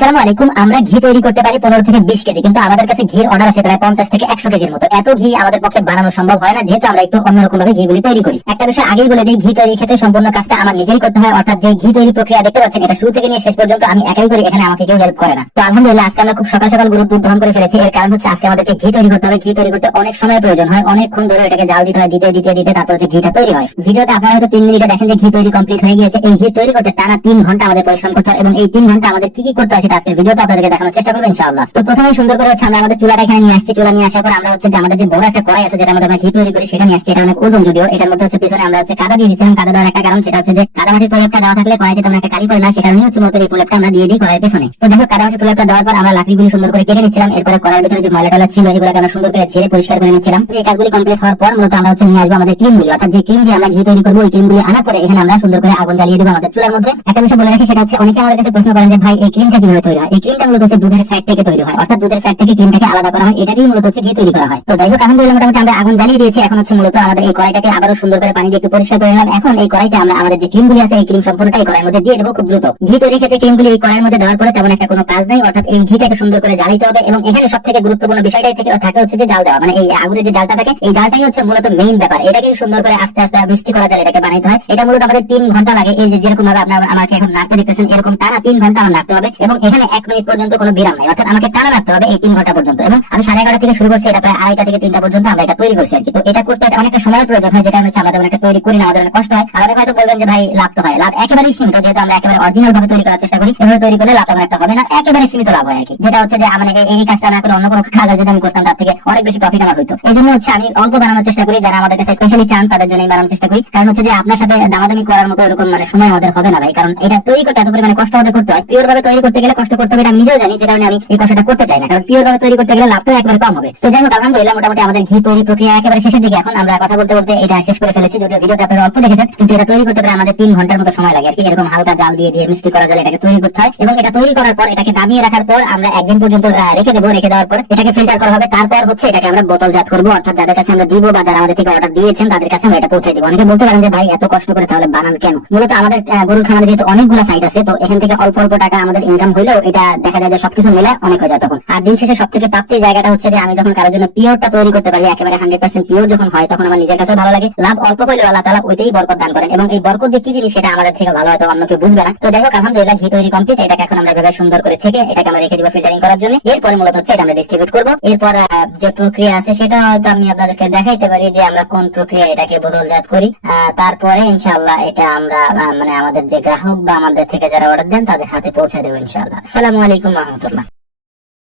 আসসালামু আলাইকুম। আমরা ঘি তৈরি করতে পারি 15 থেকে 20 কেজি, কিন্তু আমাদের কাছে ঘির অর্ডার আসে প্রায় 50 থেকে 100 কেজির মতো। এত ঘি আমাদের পক্ষে বানানো সম্ভব হয় না, যেহেতু আমরা একটু অন্যরকম ভাবে ঘিগুলি তৈরি করি। একটা বিষয় আগেই বলে দিই, ঘি তৈরির ক্ষেত্রে সম্পূর্ণ কাজটা আমার নিজেই করতে হয়, অর্থাৎ যে ঘি তৈরি প্রক্রিয়া দেখতে পাচ্ছেন এটা শুরু থেকে নিয়ে শেষ পর্যন্ত আমি একাই করি, এখানে আমাকে কেউ হেল্প করে না। তো আলহামদুলিল্লাহ আজকে আমরা খুব সকাল সকাল গরুর দুধ দহন করে ফেলেছি। এর কারণ হচ্ছে আজকে আমাদেরকে ঘি তৈরি করতে হবে। ঘি তৈরি করতে অনেক সময়ের প্রয়োজন হয়, অনেকক্ষণ ধরে এটাকে জাল দিতে হয়, দিতে দিতে দিতে তারপর হচ্ছে ঘিটা তৈরি হয়। ভিডিওতে আপনারা হয়তো 3 মিনিটে দেখেন যে ঘি তৈরি কমপ্লিট হয়ে গিয়েছে। এই ঘি তৈরি করতে টানা 3 ঘন্টা আমাদের পরিশ্রম করতে হয়, এবং এই 3 ঘন্টা আমাদের কি কি করতে হয় সেটা আজকের ভিডিওতে আপনাদেরকে দেখানোর চেষ্টা করব ইনশাআল্লাহ। তো প্রথমেই সুন্দর করে হচ্ছে আমরা আমাদের চুলাটা এখানে নিয়ে আসছি। চুলা নিয়ে আসার পর আমরা হচ্ছে যে আমাদের যে বড় একটা কড়াই আছে, যেটা আমরা ঘি তৈরি করি, সেটা নিয়ে আসছি। এটা অনেক ওজন যদিও, এটার মধ্যে হচ্ছে পিছনে আমরা হচ্ছে কাদা দিয়ে দিচ্ছিলাম। কাদা দেওয়ার একটা কারণ সেটা হচ্ছে যে কাদা মাটির প্রলেপটা দেওয়া থাকলে কড়াইতে তেমন একটা কালি পড়ে না, সে কারণে হচ্ছে মূলত এই প্রলেপটা আমরা দিয়ে দিই কড়াইয়ের পেছনে। তো যাই হোক, কাদা মাটির প্রলেপটা দেওয়ার পর আমরা লাকড়িগুলি সুন্দর করে কেটে নিচ্ছিলাম। এরপরে কড়াইয়ের ভিতরে যে ময়লা টলা ছিল এগুলোকে আমরা সুন্দর করে ঝেড়ে পরিষ্কার করে নিচ্ছিলাম। এই কাজগুলি কমপ্লিট হওয়ার পর মূলত আমরা হচ্ছে নিয়ে আসবো আমাদের ক্রিমগুলি, অর্থাৎ যে ক্রিম দিয়ে আমরা ঘি তৈরি করবো ওই ক্রিমগুলি আনার পরে এখানে আমরা সুন্দর করে আগুন জ্বালিয়ে দেবো আমাদের চুলার মধ্যে। একটা বিষয় বলে রাখি, সেটা হচ্ছে অনেকে আমাদের কাছে প্রশ্ন করেন যে ভাই এই ক্রিমটা কিভাবে তৈরি হয়। এই ক্রিমটা মূলত হচ্ছে দুধের ফ্যাট থেকে তৈরি হয়, অর্থাৎ দুধের ফ্যাট থেকে ক্রিমটাকে আলাদা করা হয়, এটা দিয়ে মূলত হচ্ছে ঘি তৈরি করা হয়। তো যাই হোক, আলহামদুলিল্লাহ মোটামুটি আমরা আগুন জ্বালিয়ে দিয়েছি। এখন হচ্ছে মূলত আমাদের এই কড়াইটাকে আবারও সুন্দর করে পানি দিয়ে একটু পরিষ্কার করে নিলাম। এখন এই কড়াইতে আমরা আমাদের যে ক্রিমগুলি আছে এই ক্রিম সম্পূর্ণটাই কড়াইয়ের মধ্যে দিয়ে দেবো খুব দ্রুত। ঘি তৈরির ক্ষেত্রে ক্রিমগুলি এই কড়াইয়ের মধ্যে দেওয়ার পরে তেমন একটা কোনো কাজ নেই, অর্থাৎ এই ঘিটাকে সুন্দর করে জ্বালিতে হবে। এবং এখানে সব থেকে গুরুত্বপূর্ণ বিষয়টাই থাকে হচ্ছে যে জাল দেওয়া, মানে এই আগুনের যে জালটা থাকে এই জালটাই হচ্ছে মূলত মেইন ব্যাপার। এটাকেই সুন্দর করে আস্তে আস্তে মিষ্টি করা যায়, এটাকে বানাইতে হয়। এটা মূলত আমাদের 3 ঘন্টা লাগে। এই যে যেরকম ভাবে আপনারা আমাকে এখন নাড়তে দেখতেছেন, এরকম টানা 3 ঘন্টা আমার নাড়তে হবে, এবং এখানে 1 মিনিট পর্যন্ত কোনো বিরাম নাই, অর্থাৎ আমাকে টানা নাড়তে হবে এই 3 ঘন্টা পর্যন্ত। এবং আমি 11:30 থেকে শুরু করছি, এটা প্রায় 2:30 থেকে 3টা পর্যন্ত আমরা এটা তৈরি করছি আর কি। তো এটা করতে অনেকটা সময়ের প্রয়োজন হয়, যে কারণে আমরা তেমন একটা তৈরি করি না, আমাদের অনেক কষ্ট হয়। আর অনেকে হয়তো বলবেন যে ভাই লাভ তো হয়। লাভ একেবারেই সীমিত, যেহেতু আমরা একেবারে অরিজিনাল ভাবে তৈরি করার চেষ্টা করি। এভাবে তৈরি করলে লাভ তেমন একটা হবে না, একেবারে সীমিত লাভ হয় আর কি। যেটা হচ্ছে যে মানে এই কাজটা না করে অন্য কোনো কাজ যদি আমি করতাম তার থেকে অনেক বেশি প্রফিট আমার হতো। এই জন্য হচ্ছে আমি অল্প বানানোর চেষ্টা করি, যারা আমাদের কাছে স্পেশালি চান তাদের জন্য বানানোর চেষ্টা করি। কারণ হচ্ছে যে আপনার সাথে দামাদামি করার মতো এরকম মানে সময় আমাদের হবে না ভাই, কারণ এটা তৈরি করতে এত পরিমাণে কষ্ট আমাদের করতে হয়। পিওর ভাবে তৈরি করতে গেলে কষ্ট করতে হবে, এটা আমি নিজেও জানি, যে কারণে আমি এই কষ্টটা করতে চাই না, কারণ পিওর ভাবে তৈরি করতে গেলে লাভটা একেবারে কম হবে। তো যাই হোক, আলহামদুলিল্লাহ মোটামুটি আমাদের ঘি তৈরি প্রক্রিয়া একেবারে শেষের দিকে। এখন আমরা কথা বলতে বলতে এটা শেষ করে ফেলেছি, যদিও ভিডিওতে আপনারা অল্প দেখেছেন, কিন্তু এটা তৈরি করতে প্রায় আমাদের 3 ঘন্টার মতো সময় লাগে আর কি। এরকম হালকা জাল দিয়ে দিয়ে মিষ্টি করা জালে এটাকে তৈরি করতে হয়, এবং এটা তৈরি করার পর এটাকে দামিয়ে রাখার পর আমরা 1 দিন পর্যন্ত রেখে দেবো। রেখে দেওয়ার পর এটাকে ফিল্টার করা হবে, তারপর হচ্ছে এটাকে আমরা বোতলজাত করবো, অর্থাৎ যাদের কাছে আমরা দিব বা যারা আমাদের থেকে অর্ডার দিয়েছেন তাদের কাছে আমরা এটা পৌঁছে দিব। অনেকে বলতে পারেন যে ভাই এত কষ্ট করে তাহলে বানান কেন। মূলত আমাদের গরুর খামারে যেহেতু অনেকগুলো সাইট আছে, তো এখান থেকে অল্প অল্প টাকা আমাদের ইনকাম হইলেও এটা দেখা যায় যে সবকিছু মিলে অনেক হয়ে যায় তখন। আর দিন শেষে সব থেকে প্রাপ্তির জায়গাটা হচ্ছে যে আমি যখন কারোর জন্য পিওরটা তৈরি করতে পারি, একেবারে 100% পিওর যখন হয়, তখন আমার নিজের কাছেও ভালো লাগে। লাভ অল্প হইলেও আল্লাহ তাআলা ওইটাই বরকত দান করেন, এবং এই বরকত যে কি জিনিস সেটা আমাদের থেকে ভালো হয়তো অন্য কেউ বুঝবে না। তো যাই হোক, আলহামদুলিল্লাহ ঘি তৈরি কমপ্লিট। এটাকে এখন আমরা এভাবে সুন্দর করে ছেঁকে এটাকে আমরা রেখে দিব ফিল্টারিং করার জন্য। এরপরে মূলত হচ্ছে এটা আমরা ডিস্ট্রিবিউট করব। এরপর যে প্রক্রিয়া আছে সেটা হয়তো আমি আপনাদেরকে দেখাইতে পারি যে আমরা কোন প্রক্রিয়া এটাকে বোতলজাত করি। তারপরে ইনশাআল্লাহ এটা আমরা মানে আমাদের যে গ্রাহক বা আমাদের থেকে যারা অর্ডার দেন তাদের হাতে পৌঁছে দেবো ইনশাআল্লাহ। আসসালামু আলাইকুম ওয়া রাহমাতুল্লাহ।